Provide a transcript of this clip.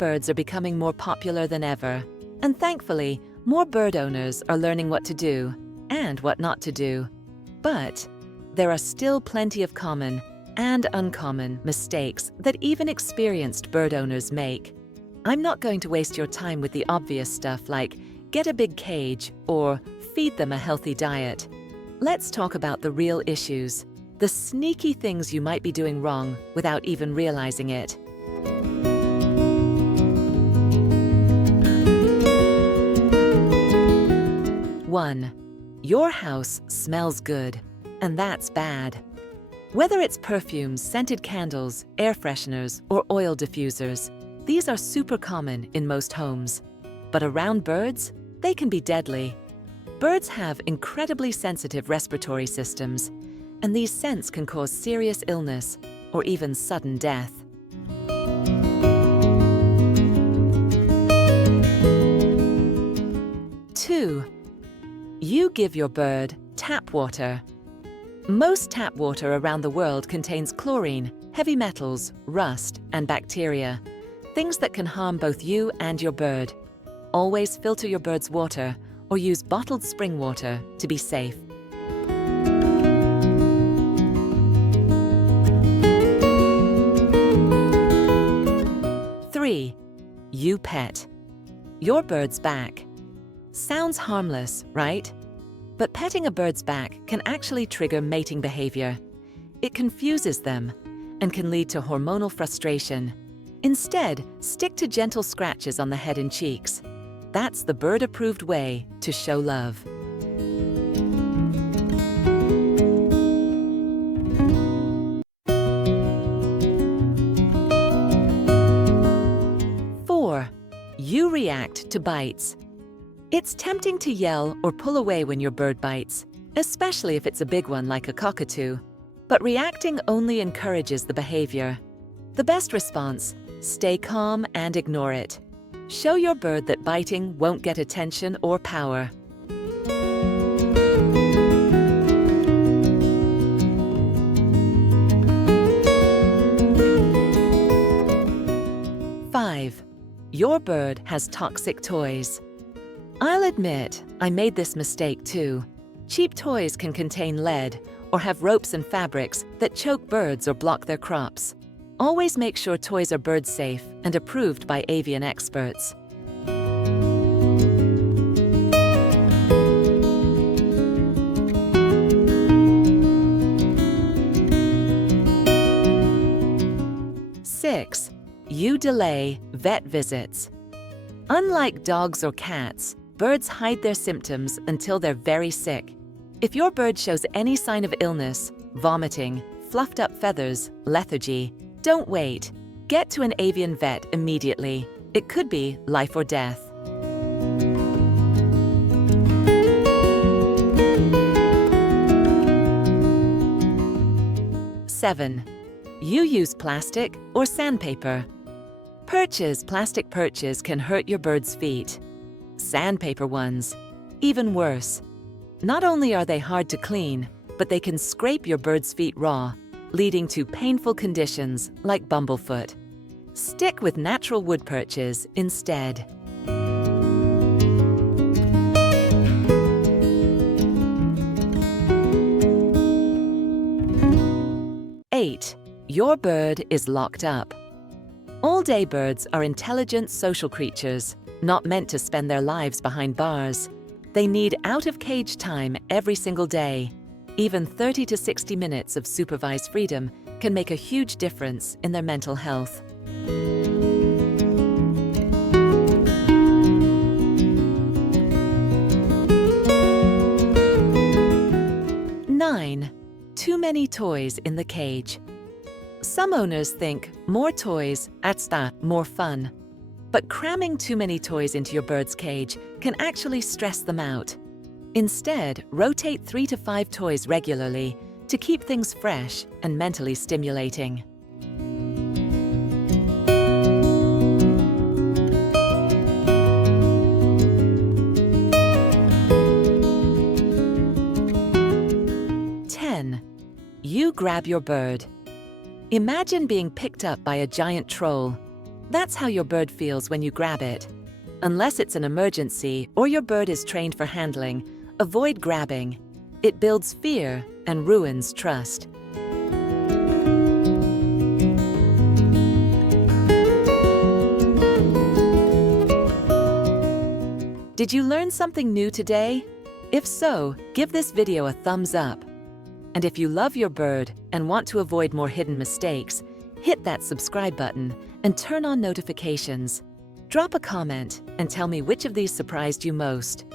birds are becoming more popular than ever, and thankfully, more bird owners are learning what to do and what not to do. But there are still plenty of common and uncommon mistakes that even experienced bird owners make. I'm not going to waste your time with the obvious stuff like get a big cage or feed them a healthy diet. Let's talk about the real issues, the sneaky things you might be doing wrong without even realizing it. One, your house smells good, and that's bad. Whether it's perfumes, scented candles, air fresheners, or oil diffusers, these are super common in most homes. But around birds, they can be deadly. Birds have incredibly sensitive respiratory systems, and these scents can cause serious illness or even sudden death. Two, you give your bird tap water. Most tap water around the world contains chlorine, heavy metals, rust, and bacteria, things that can harm both you and your bird. Always filter your bird's water or use bottled spring water to be safe. Three, you pet your bird's back. Sounds harmless, right? But petting a bird's back can actually trigger mating behavior. It confuses them and can lead to hormonal frustration. Instead, stick to gentle scratches on the head and cheeks. That's the bird-approved way to show love. Four, you react to bites. It's tempting to yell or pull away when your bird bites, especially if it's a big one like a cockatoo. But reacting only encourages the behavior. The best response: stay calm and ignore it. Show your bird that biting won't get attention or power. Five, your bird has toxic toys. I'll admit, I made this mistake too. Cheap toys can contain lead or have ropes and fabrics that choke birds or block their crops. Always make sure toys are bird safe and approved by avian experts. Six, you delay vet visits. Unlike dogs or cats, birds hide their symptoms until they're very sick. If your bird shows any sign of illness, vomiting, fluffed up feathers, lethargy, don't wait. Get to an avian vet immediately. It could be life or death. Seven, you use plastic or sandpaper. Plastic perches can hurt your bird's feet. Sandpaper ones, even worse. Not only are they hard to clean, but they can scrape your bird's feet raw, leading to painful conditions like bumblefoot. Stick with natural wood perches instead. Eight, your bird is locked up. All-day birds are intelligent social creatures, not meant to spend their lives behind bars. They need out-of-cage time every single day. Even 30 to 60 minutes of supervised freedom can make a huge difference in their mental health. Nine, too many toys in the cage. Some owners think more toys, more fun. But cramming too many toys into your bird's cage can actually stress them out. Instead, rotate 3 to 5 toys regularly to keep things fresh and mentally stimulating. You grab your bird. Imagine being picked up by a giant troll. That's how your bird feels when you grab it. Unless it's an emergency or your bird is trained for handling, avoid grabbing. It builds fear and ruins trust. Did you learn something new today? If so, give this video a thumbs up. And if you love your bird and want to avoid more hidden mistakes, hit that subscribe button and turn on notifications. Drop a comment and tell me which of these surprised you most.